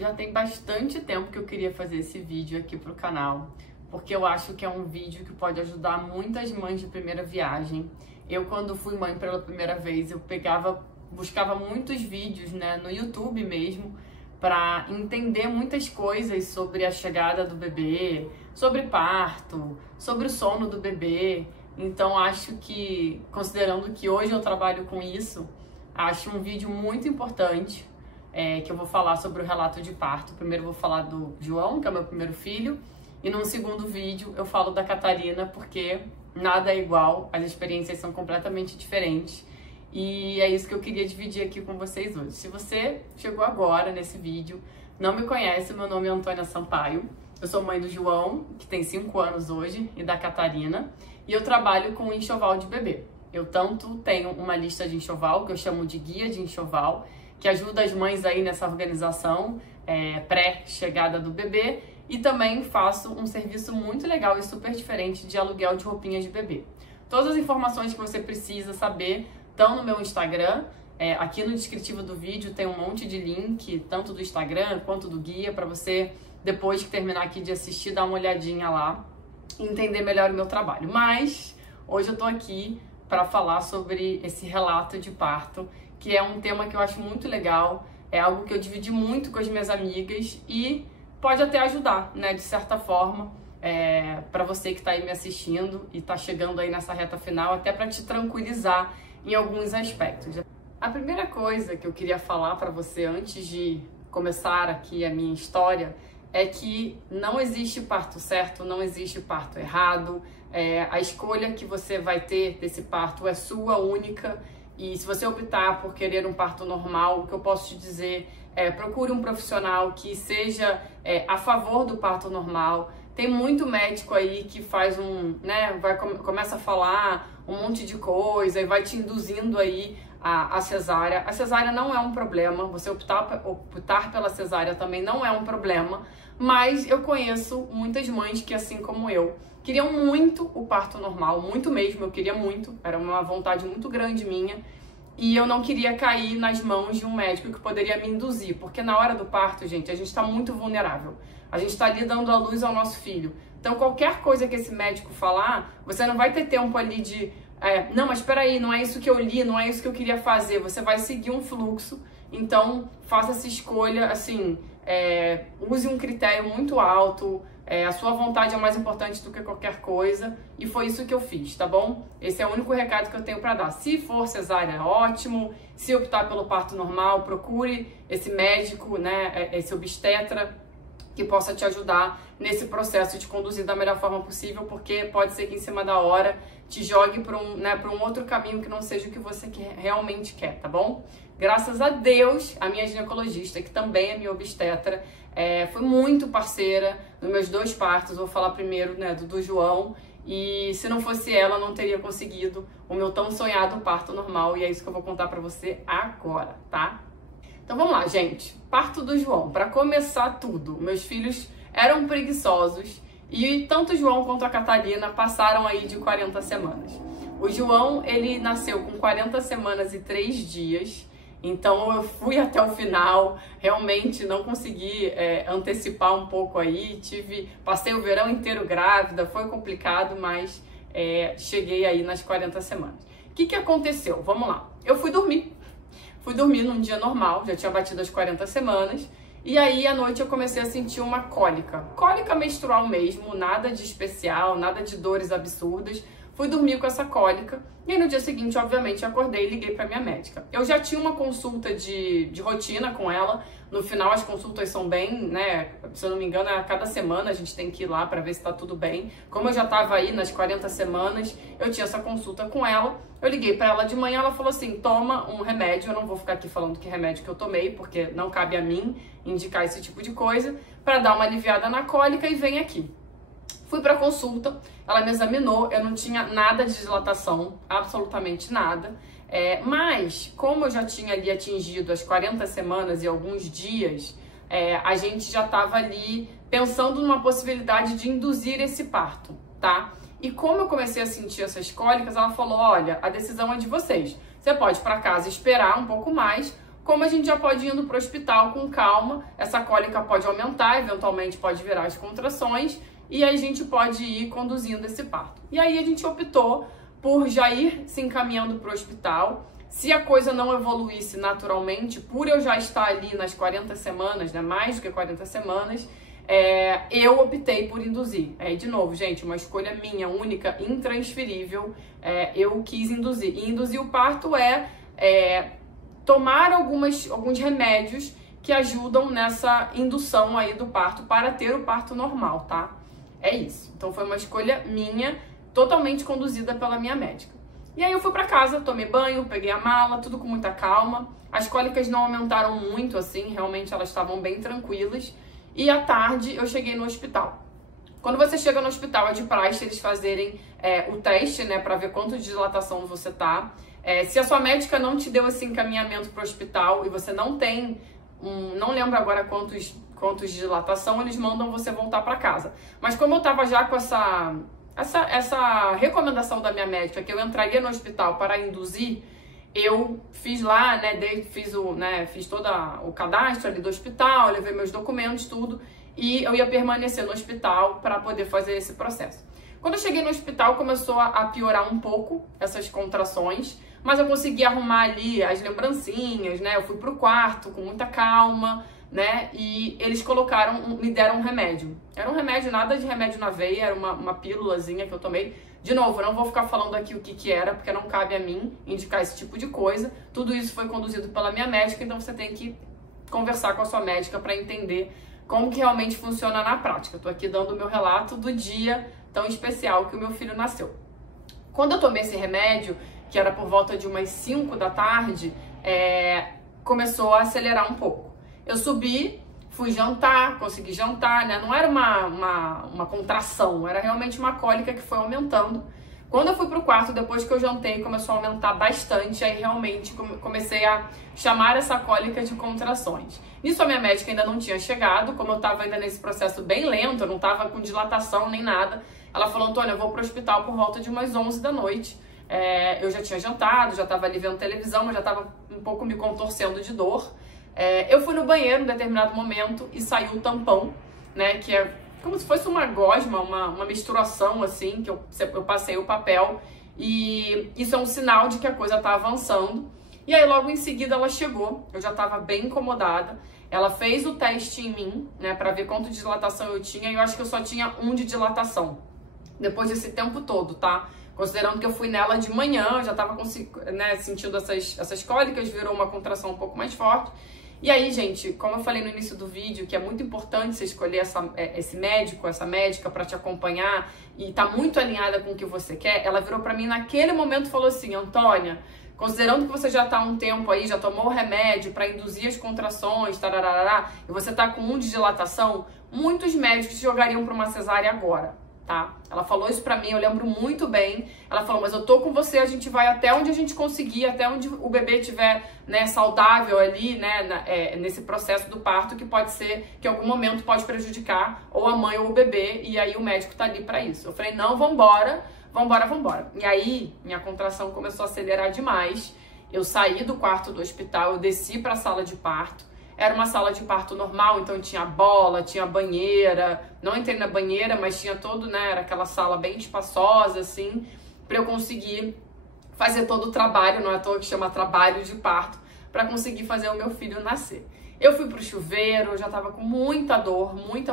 Já tem bastante tempo que eu queria fazer esse vídeo aqui pro canal, porque eu acho que é um vídeo que pode ajudar muitas mães de primeira viagem. Eu, quando fui mãe pela primeira vez, eu buscava muitos vídeos, né, no YouTube mesmo, para entender muitas coisas sobre a chegada do bebê, sobre parto, sobre o sono do bebê. Então acho que, considerando que hoje eu trabalho com isso, acho um vídeo muito importante, que eu vou falar sobre o relato de parto. Primeiro eu vou falar do João, que é o meu primeiro filho, e num segundo vídeo eu falo da Catarina, porque nada é igual, as experiências são completamente diferentes. E é isso que eu queria dividir aqui com vocês hoje. Se você chegou agora nesse vídeo, não me conhece, meu nome é Antônia Sampaio. Eu sou mãe do João, que tem 5 anos hoje, e da Catarina. E eu trabalho com enxoval de bebê. Eu tanto tenho uma lista de enxoval, que eu chamo de guia de enxoval, que ajuda as mães aí nessa organização pré-chegada do bebê. E também faço um serviço muito legal e super diferente de aluguel de roupinhas de bebê. Todas as informações que você precisa saber estão no meu Instagram. Aqui no descritivo do vídeo tem um monte de link, tanto do Instagram quanto do guia, para você, depois que terminar aqui de assistir, dar uma olhadinha lá e entender melhor o meu trabalho. Mas hoje eu tô aqui para falar sobre esse relato de parto, que é um tema que eu acho muito legal, é algo que eu dividi muito com as minhas amigas e pode até ajudar, né, de certa forma, para você que está aí me assistindo e está chegando aí nessa reta final, até para te tranquilizar em alguns aspectos. A primeira coisa que eu queria falar para você antes de começar aqui a minha história é que não existe parto certo, não existe parto errado. A escolha que você vai ter desse parto é sua, única. E se você optar por querer um parto normal, o que eu posso te dizer é procure um profissional que seja a favor do parto normal. Tem muito médico aí que faz começa a falar um monte de coisa e vai te induzindo aí a cesárea. A cesárea não é um problema, você optar pela cesárea também não é um problema, mas eu conheço muitas mães que, assim como eu, queriam muito o parto normal, muito mesmo, eu queria muito, era uma vontade muito grande minha, e eu não queria cair nas mãos de um médico que poderia me induzir, porque na hora do parto, gente, a gente está muito vulnerável, a gente está ali dando a luz ao nosso filho, então qualquer coisa que esse médico falar, você não vai ter tempo ali de não, mas espera aí, não é isso que eu li, não é isso que eu queria fazer. Você vai seguir um fluxo, então faça essa escolha, assim, use um critério muito alto, a sua vontade é mais importante do que qualquer coisa, e foi isso que eu fiz, tá bom? Esse é o único recado que eu tenho pra dar. Se for cesárea, é ótimo. Se optar pelo parto normal, procure esse médico, né, esse obstetra, que possa te ajudar nesse processo de conduzir da melhor forma possível, porque pode ser que em cima da hora te jogue para um outro caminho que não seja o que você realmente quer, tá bom? Graças a Deus, a minha ginecologista, que também é minha obstetra, foi muito parceira nos meus 2 partos. Vou falar primeiro, né, do João, e se não fosse ela, eu não teria conseguido o meu tão sonhado parto normal, e é isso que eu vou contar pra você agora, tá? Então vamos lá, gente. Parto do João. Para começar tudo, meus filhos eram preguiçosos e tanto o João quanto a Catarina passaram aí de 40 semanas. O João, ele nasceu com 40 semanas e 3 dias, então eu fui até o final, realmente não consegui antecipar um pouco aí, passei o verão inteiro grávida, foi complicado, mas cheguei aí nas 40 semanas. O que aconteceu? Vamos lá. Eu fui dormir num dia normal, já tinha batido as 40 semanas, e aí à noite eu comecei a sentir uma cólica menstrual mesmo, nada de especial, nada de dores absurdas. Fui dormir com essa cólica, e aí no dia seguinte, obviamente, eu acordei e liguei pra minha médica. Eu já tinha uma consulta de rotina com ela, no final as consultas são bem, né, se eu não me engano, a cada semana a gente tem que ir lá pra ver se tá tudo bem. Como eu já tava aí nas 40 semanas, eu tinha essa consulta com ela, eu liguei pra ela de manhã, ela falou assim, toma um remédio, eu não vou ficar aqui falando que remédio que eu tomei, porque não cabe a mim indicar esse tipo de coisa, pra dar uma aliviada na cólica e vem aqui. Fui pra consulta, ela me examinou, eu não tinha nada de dilatação, absolutamente nada. Mas, como eu já tinha ali atingido as 40 semanas e alguns dias, a gente já estava ali pensando numa possibilidade de induzir esse parto, tá? E como eu comecei a sentir essas cólicas, ela falou, olha, a decisão é de vocês. Você pode ir pra casa esperar um pouco mais, como a gente já pode ir indo para o hospital com calma. Essa cólica pode aumentar, eventualmente pode virar as contrações, e a gente pode ir conduzindo esse parto. E aí a gente optou por já ir se encaminhando para o hospital. Se a coisa não evoluísse naturalmente, por eu já estar ali nas 40 semanas, né, mais do que 40 semanas, eu optei por induzir. De novo, gente, uma escolha minha, única, intransferível, eu quis induzir. E induzir o parto tomar alguns remédios que ajudam nessa indução aí do parto para ter o parto normal, tá? É isso. Então foi uma escolha minha, totalmente conduzida pela minha médica. E aí eu fui pra casa, tomei banho, peguei a mala, tudo com muita calma. As cólicas não aumentaram muito, assim, realmente elas estavam bem tranquilas. E à tarde eu cheguei no hospital. Quando você chega no hospital, é de praxe eles fazerem o teste, né, pra ver quanto de dilatação você tá. Se a sua médica não te deu esse encaminhamento pro hospital e você não tem, não lembro agora quantos de dilatação, eles mandam você voltar pra casa. Mas como eu tava já com essa recomendação da minha médica que eu entraria no hospital para induzir, eu fiz lá, né, fiz todo o cadastro ali do hospital, levei meus documentos, tudo, e eu ia permanecer no hospital para poder fazer esse processo. Quando eu cheguei no hospital, começou a piorar um pouco essas contrações, mas eu consegui arrumar ali as lembrancinhas, né, eu fui pro quarto com muita calma, né, e eles me deram um remédio. Era um remédio, nada de remédio na veia, era uma pílulazinha que eu tomei. De novo, não vou ficar falando aqui o que era, porque não cabe a mim indicar esse tipo de coisa. Tudo isso foi conduzido pela minha médica, então você tem que conversar com a sua médica para entender como que realmente funciona na prática. Eu tô aqui dando o meu relato do dia tão especial que o meu filho nasceu. Quando eu tomei esse remédio, que era por volta de umas 5 da tarde, começou a acelerar um pouco. Eu subi, fui jantar, consegui jantar, né? Não era uma contração, era realmente uma cólica que foi aumentando. Quando eu fui pro quarto, depois que eu jantei, começou a aumentar bastante, aí realmente comecei a chamar essa cólica de contrações. Nisso a minha médica ainda não tinha chegado, como eu tava ainda nesse processo bem lento, eu não tava com dilatação nem nada, ela falou, Antônia, eu vou pro hospital por volta de umas 11 da noite. Eu já tinha jantado, já tava ali vendo televisão, mas já tava um pouco me contorcendo de dor. Eu fui no banheiro em determinado momento e saiu o tampão, né, que é como se fosse uma gosma, uma misturação assim, que eu passei o papel, e isso é um sinal de que a coisa tá avançando. E aí logo em seguida ela chegou, eu já tava bem incomodada, ela fez o teste em mim, né, pra ver quanto de dilatação eu tinha, e eu acho que eu só tinha 1 de dilatação, depois desse tempo todo, tá? Considerando que eu fui nela de manhã, eu já tava sentindo essas cólicas, virou uma contração um pouco mais forte. E aí, gente, como eu falei no início do vídeo, que é muito importante você escolher esse médico, essa médica para te acompanhar e tá muito alinhada com o que você quer, ela virou para mim naquele momento e falou assim, Antônia, considerando que você já tá há um tempo aí, já tomou o remédio para induzir as contrações, tararará, e você tá com 1 de dilatação, muitos médicos te jogariam para uma cesárea agora. Tá? Ela falou isso pra mim, eu lembro muito bem. Ela falou, mas eu tô com você, a gente vai até onde a gente conseguir, até onde o bebê estiver, né, saudável ali, né, nesse processo do parto, que pode ser, que em algum momento pode prejudicar ou a mãe ou o bebê, e aí o médico tá ali pra isso. Eu falei, não, vambora. E aí, minha contração começou a acelerar demais. Eu saí do quarto do hospital, eu desci pra sala de parto. Era uma sala de parto normal, então tinha bola, tinha banheira. Não entrei na banheira, mas tinha todo, né? Era aquela sala bem espaçosa, assim, pra eu conseguir fazer todo o trabalho, não é à toa que chama trabalho de parto, pra conseguir fazer o meu filho nascer. Eu fui pro chuveiro, eu já tava com muita dor, muita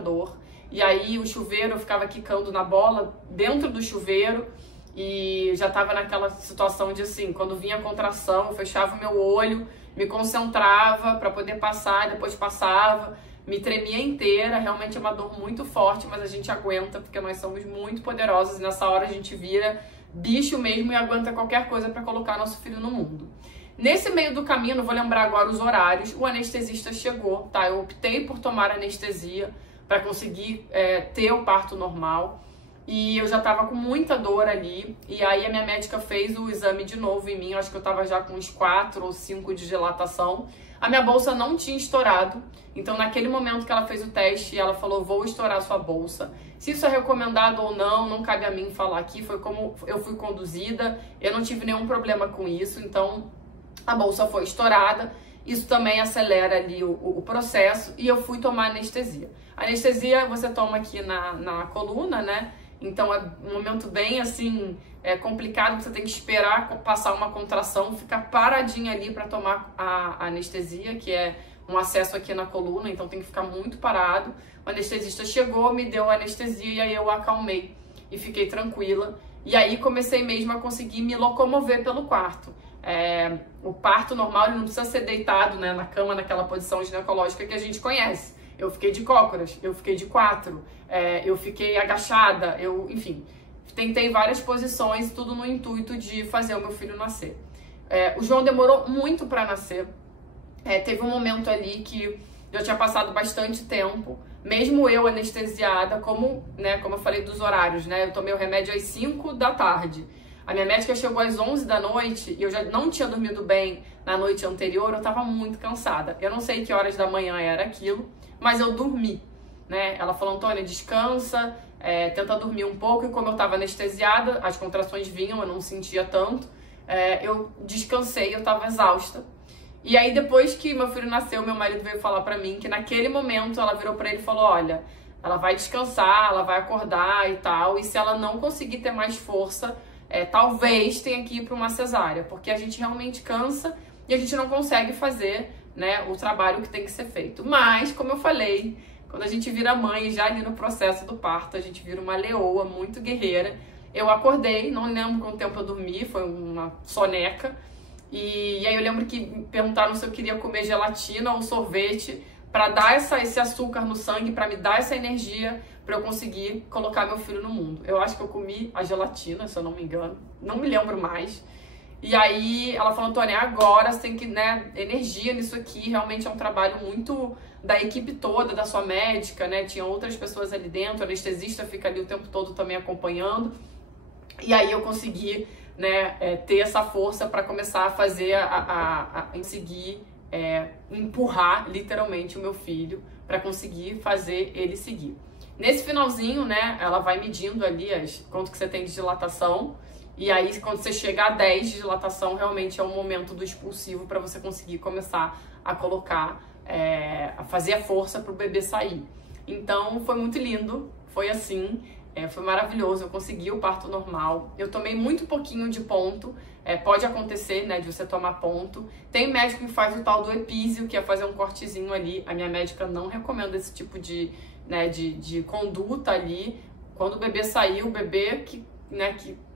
dor. E aí o chuveiro, eu ficava quicando na bola dentro do chuveiro. E já tava naquela situação de assim, quando vinha a contração, eu fechava o meu olho, me concentrava para poder passar, depois passava, me tremia inteira, realmente é uma dor muito forte, mas a gente aguenta, porque nós somos muito poderosos e nessa hora a gente vira bicho mesmo e aguenta qualquer coisa para colocar nosso filho no mundo. Nesse meio do caminho, não vou lembrar agora os horários, o anestesista chegou, tá? Eu optei por tomar anestesia para conseguir ter o parto normal. E eu já tava com muita dor ali, e aí a minha médica fez o exame de novo em mim, eu acho que eu tava já com uns 4 ou 5 de dilatação. A minha bolsa não tinha estourado, então naquele momento que ela fez o teste, ela falou, vou estourar sua bolsa. Se isso é recomendado ou não cabe a mim falar aqui, foi como eu fui conduzida, eu não tive nenhum problema com isso, então a bolsa foi estourada, isso também acelera ali o processo e eu fui tomar anestesia. Anestesia você toma aqui na coluna, né? Então é um momento bem assim, complicado, você tem que esperar passar uma contração, ficar paradinha ali para tomar a anestesia, que é um acesso aqui na coluna, então tem que ficar muito parado. O anestesista chegou, me deu a anestesia e aí eu acalmei e fiquei tranquila. E aí comecei mesmo a conseguir me locomover pelo quarto. O parto normal ele não precisa ser deitado, né, na cama, naquela posição ginecológica que a gente conhece. Eu fiquei de cócoras, eu fiquei de 4, eu fiquei agachada, enfim, tentei várias posições, tudo no intuito de fazer o meu filho nascer. O João demorou muito para nascer. Teve um momento ali que eu tinha passado bastante tempo, mesmo eu anestesiada, como eu falei dos horários, né? Eu tomei o remédio às 5 da tarde. A minha médica chegou às 11 da noite e eu já não tinha dormido bem na noite anterior, eu tava muito cansada. Eu não sei que horas da manhã era aquilo, mas eu dormi, né? Ela falou, Antônia, descansa, tenta dormir um pouco. E como eu tava anestesiada, as contrações vinham, eu não sentia tanto. Eu descansei, eu tava exausta. E aí depois que meu filho nasceu, meu marido veio falar pra mim que naquele momento ela virou pra ele e falou, olha, ela vai descansar, ela vai acordar e tal, e se ela não conseguir ter mais força, talvez tenha que ir pra uma cesárea, porque a gente realmente cansa e a gente não consegue fazer, né, o trabalho que tem que ser feito. Mas, como eu falei, quando a gente vira mãe, já ali no processo do parto, a gente vira uma leoa muito guerreira. Eu acordei, não lembro quanto tempo eu dormi, foi uma soneca. E aí eu lembro que me perguntaram se eu queria comer gelatina ou sorvete para dar esse açúcar no sangue, para me dar essa energia para eu conseguir colocar meu filho no mundo. Eu acho que eu comi a gelatina, se eu não me engano, não me lembro mais. E aí ela falou, Antônia, agora você tem que, né, energia nisso aqui, realmente é um trabalho muito da equipe toda, da sua médica, né, tinha outras pessoas ali dentro, o anestesista fica ali o tempo todo também acompanhando. E aí eu consegui, né, ter essa força para começar a fazer, conseguir empurrar literalmente o meu filho para conseguir fazer ele seguir. Nesse finalzinho, né, ela vai medindo ali quanto que você tem de dilatação, e aí quando você chega a 10 de dilatação, realmente é o momento do expulsivo para você conseguir começar a colocar, a fazer a força para o bebê sair. Então foi muito lindo, foi assim. Foi maravilhoso, eu consegui o parto normal. Eu tomei muito pouquinho de ponto, pode acontecer, né, de você tomar ponto. Tem médico que faz o tal do epísio, que é fazer um cortezinho ali. A minha médica não recomenda esse tipo de conduta ali. Quando o bebê sair, o bebê que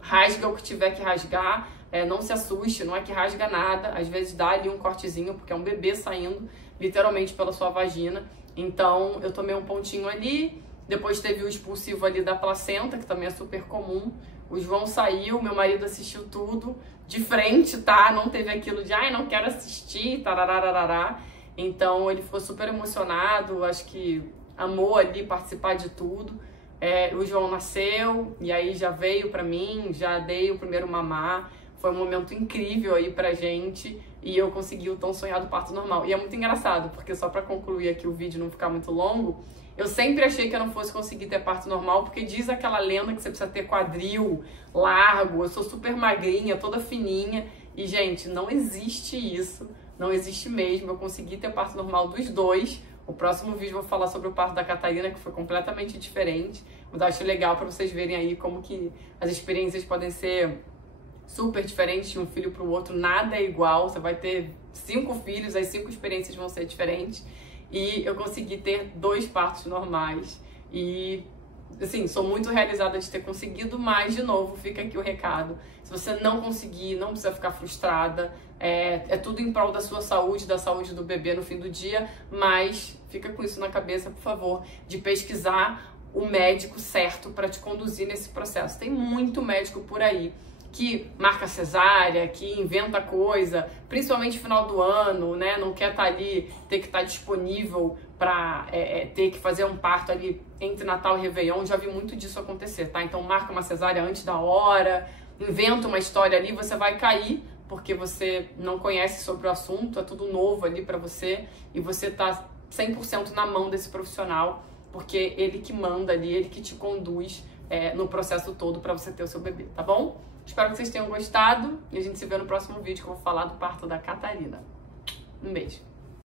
rasga o que tiver que rasgar, não se assuste, não é que rasga nada. Às vezes dá ali um cortezinho, porque é um bebê saindo literalmente pela sua vagina. Então eu tomei um pontinho ali. Depois teve o expulsivo ali da placenta, que também é super comum. O João saiu, meu marido assistiu tudo de frente, tá? Não teve aquilo de, ai, não quero assistir, tararararará. Então ele ficou super emocionado, acho que amou ali participar de tudo. O João nasceu e aí já veio pra mim, já dei o primeiro mamar. Foi um momento incrível aí pra gente e eu consegui o tão sonhado parto normal. E é muito engraçado, porque só pra concluir aqui o vídeo não ficar muito longo, eu sempre achei que eu não fosse conseguir ter parto normal, porque diz aquela lenda que você precisa ter quadril largo, eu sou super magrinha, toda fininha, e gente, não existe isso, não existe mesmo. Eu consegui ter parto normal dos dois. O próximo vídeo eu vou falar sobre o parto da Catarina, que foi completamente diferente, mas eu acho legal para vocês verem aí como que as experiências podem ser super diferentes de um filho para o outro, nada é igual, você vai ter 5 filhos, as 5 experiências vão ser diferentes. E eu consegui ter 2 partos normais e, assim, sou muito realizada de ter conseguido, mas, de novo, fica aqui o recado. Se você não conseguir, não precisa ficar frustrada, é tudo em prol da sua saúde, da saúde do bebê no fim do dia, mas fica com isso na cabeça, por favor, de pesquisar o médico certo para te conduzir nesse processo. Tem muito médico por aí que marca cesárea, que inventa coisa, principalmente no final do ano, né? Não quer estar ali, ter que estar disponível para ter que fazer um parto ali entre Natal e Réveillon. Já vi muito disso acontecer, tá? Então marca uma cesárea antes da hora, inventa uma história ali, você vai cair, porque você não conhece sobre o assunto, é tudo novo ali para você, e você tá 100% na mão desse profissional, porque ele que manda ali, ele que te conduz no processo todo para você ter o seu bebê, tá bom? Espero que vocês tenham gostado e a gente se vê no próximo vídeo que eu vou falar do parto da Catarina. Um beijo!